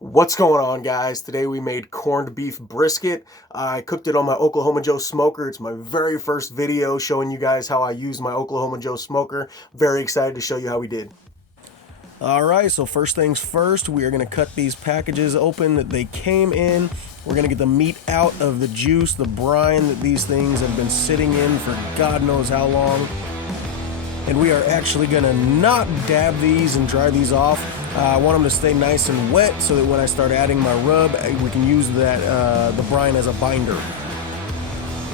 What's going on, guys? Today we made corned beef brisket. I cooked it on my Oklahoma Joe smoker. It's my very first video showing you guys how I use my Oklahoma Joe smoker. Very excited to show you how we did. All right, so first things first, we are going to cut these packages open that they came in. We're going to get the meat out of the juice, the brine that these things have been sitting in for God knows how long. And we are actually going to not dab these and dry these off. I want them to stay nice and wet so that when I start adding my rub, we can use that the brine as a binder.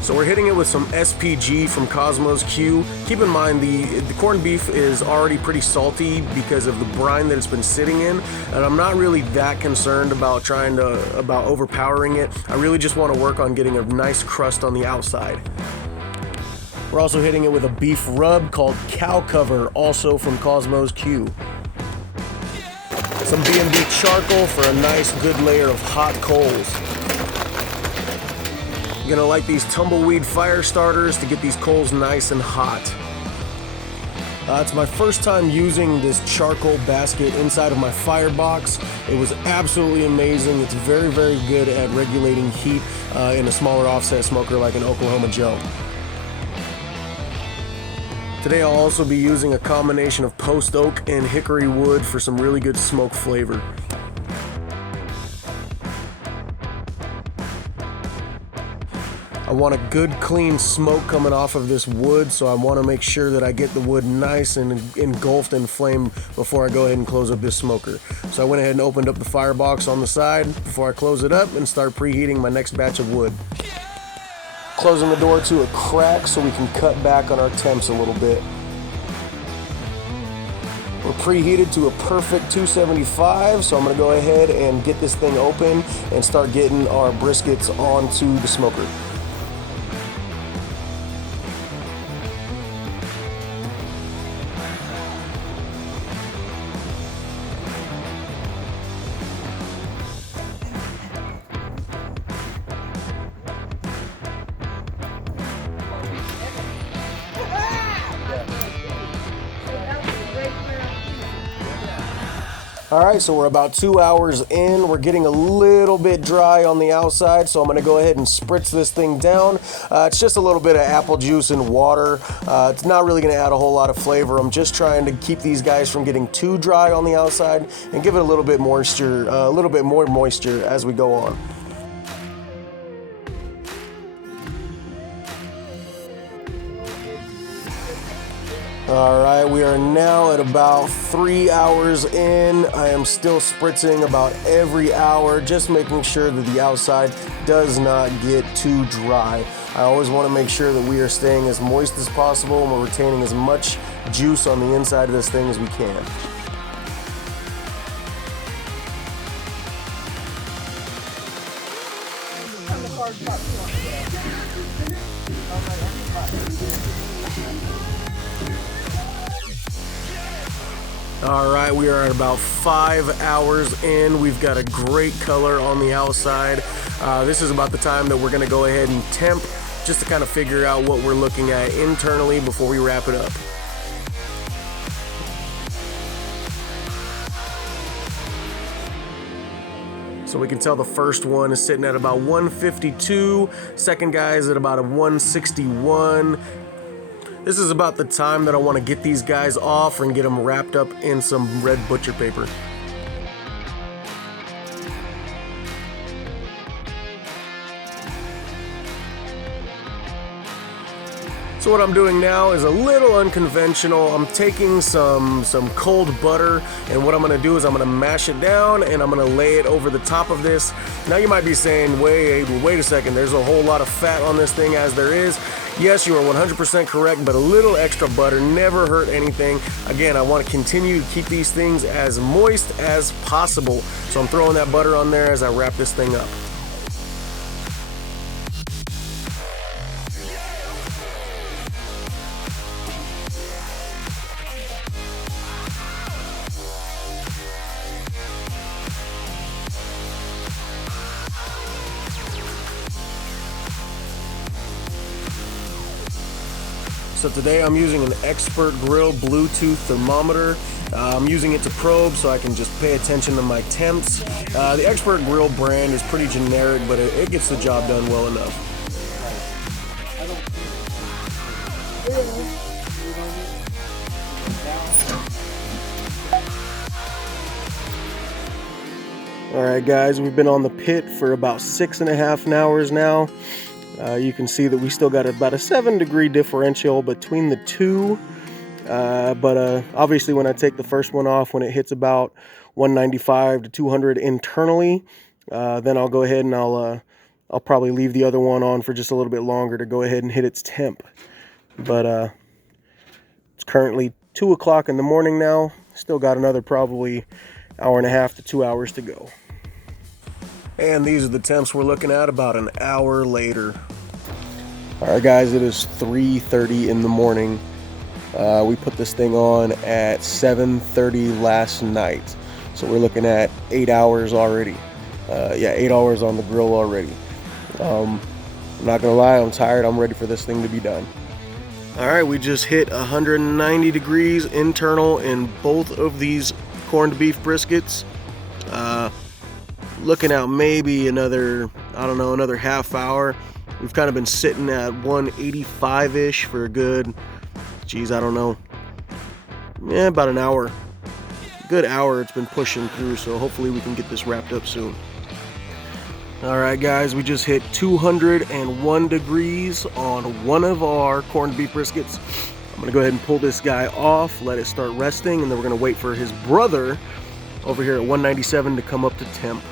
So we're hitting it with some SPG from Cosmos Q. Keep in mind the corned beef is already pretty salty because of the brine that it's been sitting in, and I'm not really that concerned about about overpowering it. I really just want to work on getting a nice crust on the outside. We're also hitting it with a beef rub called Cow Cover, also from Cosmos Q. Some B&B charcoal for a nice good layer of hot coals. You're gonna like these tumbleweed fire starters to get these coals nice and hot. It's my first time using this charcoal basket inside of my firebox. It was absolutely amazing. It's very, very good at regulating heat in a smaller offset smoker like an Oklahoma Joe. Today I'll also be using a combination of post oak and hickory wood for some really good smoke flavor. I want a good clean smoke coming off of this wood, so I want to make sure that I get the wood nice and engulfed in flame before I go ahead and close up this smoker. So I went ahead and opened up the firebox on the side before I close it up and start preheating my next batch of wood. Closing the door to a crack so we can cut back on our temps a little bit. We're preheated to a perfect 275, so I'm going to go ahead and get this thing open and start getting our briskets onto the smoker. Alright, so we're about 2 hours in. We're getting a little bit dry on the outside, so I'm going to go ahead and spritz this thing down. It's just a little bit of apple juice and water. It's not really going to add a whole lot of flavor. I'm just trying to keep these guys from getting too dry on the outside and give it a little bit moisture, a little bit more moisture as we go on. Alright, we are now at about 3 hours in. I am still spritzing about every hour, just making sure that the outside does not get too dry. I always want to make sure that we are staying as moist as possible and we're retaining as much juice on the inside of this thing as we can. Alright, we are at about 5 hours in. We've got a great color on the outside. This is about the time that we're going to go ahead and temp just to kind of figure out what we're looking at internally before we wrap it up. So we can tell the first one is sitting at about 152, second guy is at about a 161. This is about the time that I want to get these guys off and get them wrapped up in some red butcher paper. So what I'm doing now is a little unconventional. I'm taking some cold butter, and what I'm going to do is I'm going to mash it down and I'm going to lay it over the top of this. Now you might be saying, wait a second, there's a whole lot of fat on this thing, as there is. Yes, you are 100% correct, but a little extra butter never hurt anything. Again, I want to continue to keep these things as moist as possible, so I'm throwing that butter on there as I wrap this thing up. So today I'm using an Expert Grill Bluetooth thermometer. I'm using it to probe so I can just pay attention to my temps. The Expert Grill brand is pretty generic, but it gets the job done well enough. Alright guys, we've been on the pit for about 6.5 hours now. You can see that we still got about a 7-degree differential between the two. But obviously when I take the first one off, when it hits about 195 to 200 internally, then I'll go ahead and I'll probably leave the other one on for just a little bit longer to go ahead and hit its temp. But it's currently 2 o'clock in the morning now. Still got another probably 1.5 to 2 hours to go. And these are the temps we're looking at about an hour later. Alright guys, it is 3:30 in the morning. We put this thing on at 7:30 last night. So we're looking at 8 hours already. 8 hours on the grill already. I'm not gonna lie, I'm tired. I'm ready for this thing to be done. Alright, we just hit 190 degrees internal in both of these corned beef briskets. Looking at maybe another, I don't know, another half hour. We've kind of been sitting at 185-ish for a good, geez, I don't know, about an hour. Good hour it's been pushing through, so hopefully we can get this wrapped up soon. Alright guys, we just hit 201 degrees on one of our corned beef briskets. I'm going to go ahead and pull this guy off, let it start resting, and then we're going to wait for his brother over here at 197 to come up to temp.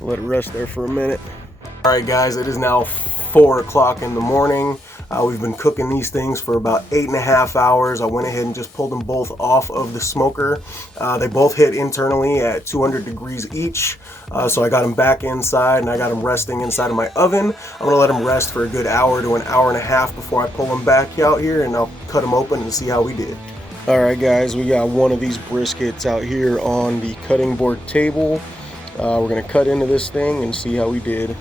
Let it rest there for a minute. Alright guys, it is now 4 o'clock in the morning. We've been cooking these things for about 8.5 hours. I went ahead and just pulled them both off of the smoker. They both hit internally at 200 degrees each. So I got them back inside and I got them resting inside of my oven. I'm gonna let them rest for a good hour to an hour and a half before I pull them back out here, and I'll cut them open and see how we did. Alright guys, we got one of these briskets out here on the cutting board table. We're gonna cut into this thing and see how we did.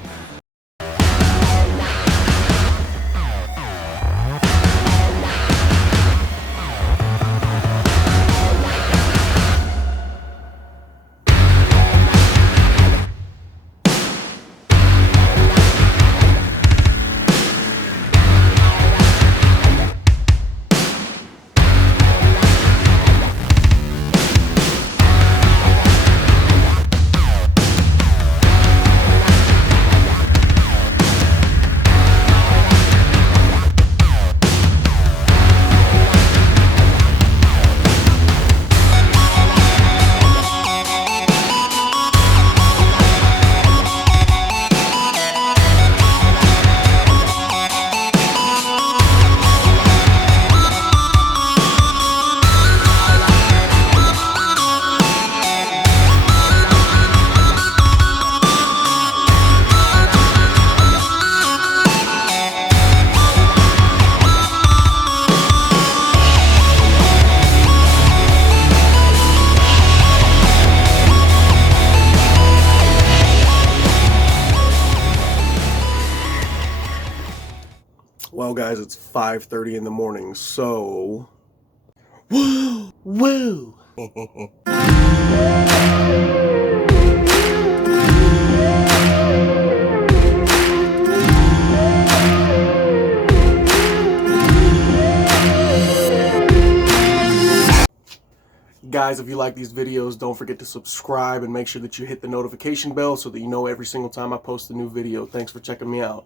Well guys, it's 5:30 in the morning, so woo! Woo! Guys, if you like these videos, don't forget to subscribe and make sure that you hit the notification bell so that you know every single time I post a new video. Thanks for checking me out.